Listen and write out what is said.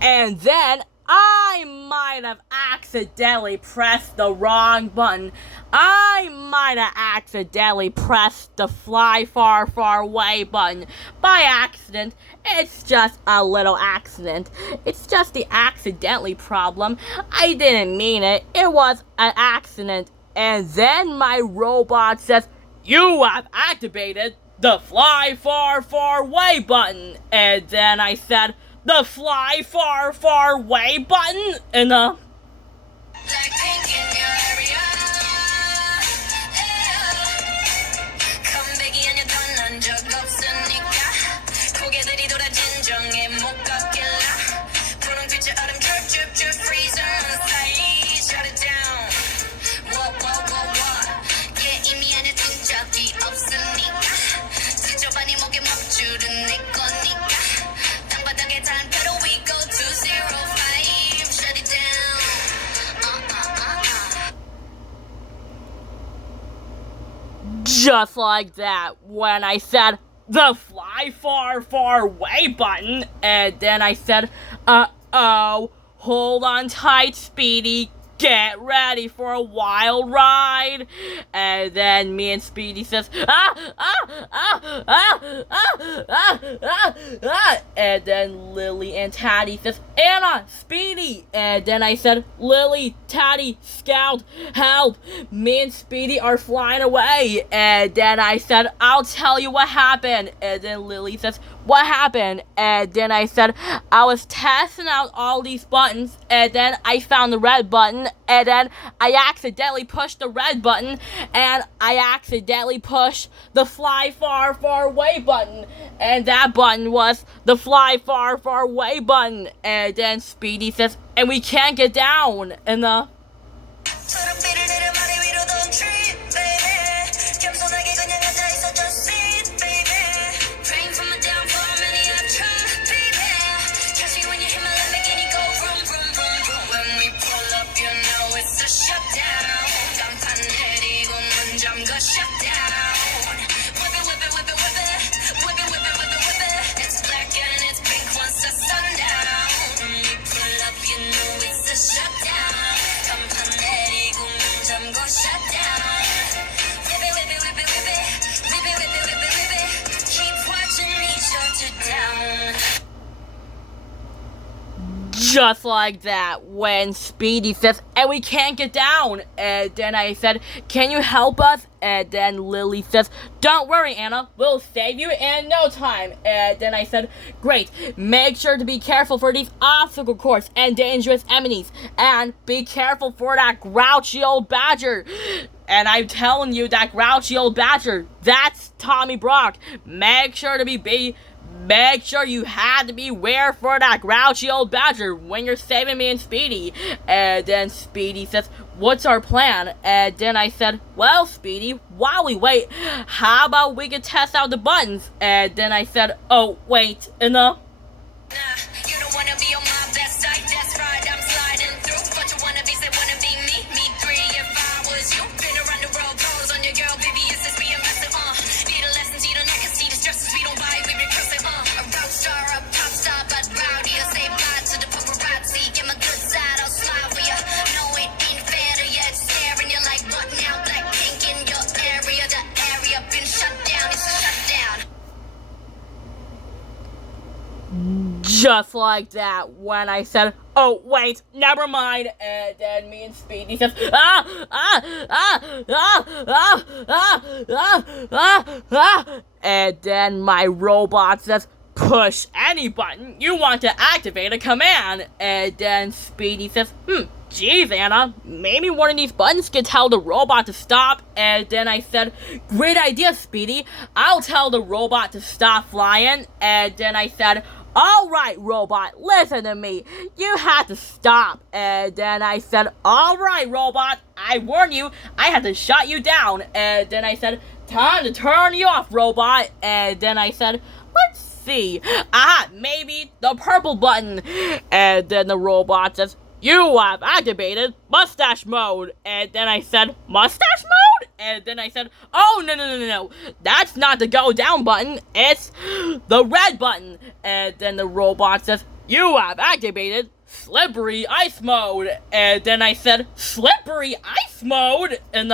And then I might have accidentally pressed the wrong button. I might have accidentally pressed the fly far, far away button by accident. It's just a little accident. It's just the accidentally problem. I didn't mean it. It was an accident. And then my robot says, "You have activated the fly far, far away button." And then I said, "The fly far, far away button?" And just like that, when I said the fly far, far away button, and then I said, "Uh-oh, hold on tight, Speedy. Get ready for a wild ride." And then me and Speedy says, and then Lily and Taddy says, "Anna, Speedy." And then I said, "Lily, Taddy, Scout, help. Me and Speedy are flying away." And then I said, "I'll tell you what happened." And then Lily says, "What happened?" And then I said, "I was testing out all these buttons, and then I found the red button, and then I accidentally pushed the red button, and I accidentally pushed the fly far, far away button, and that button was the fly far, far away button." And then Speedy says, "And we can't get down." And just like that, when Speedy says, "And we can't get down." And then I said, "Can you help us?" And then Lily says, "Don't worry, Anna, we'll save you in no time." And then I said, "Great, make sure to be careful for these obstacle course and dangerous enemies, and be careful for that grouchy old badger." And I'm telling you, that grouchy old badger, that's Tommy Brock. Make sure you had to beware for that grouchy old badger when you're saving me and Speedy." And then Speedy says, "What's our plan?" And then I said, "Well, Speedy, while we wait, how about we can test out the buttons?" And then I said, "Oh, wait, you don't wanna be on my best side, that's right, I'm sliding through. But you wanna be, say, wanna be me three if I was you. Been around the world, pose on your girl, baby, it's just me and messing, need a lesson, see the neck, and see the stresses we don't buy, we been cursing, a rock star, a pop star, but rowdy, I say bye to the paparazzi, get my good side, I'll smile for ya. No, it ain't fair to ya, it's staring you like what now, black pink in your area, the area been shut down, it's a shutdown. Just like that, when I said, "Oh, wait, never mind." And then me and Speedy says, and then my robot says, "Push any button you want to activate a command." And then Speedy says, "Geez, Anna, maybe one of these buttons can tell the robot to stop." And then I said, "Great idea, Speedy. I'll tell the robot to stop flying." And then I said, "All right, robot, listen to me. You had to stop." And then I said, "All right, robot, I warned you. I had to shut you down." And then I said, "Time to turn you off, robot." And then I said, "Let's see. Maybe the purple button." And then the robot says, "You have activated mustache mode." And then I said, "Mustache mode?" And then I said, "Oh, no. That's not the go down button. It's the red button." and then the robot says, "You have activated slippery ice mode." And then I said, "Slippery ice mode?" And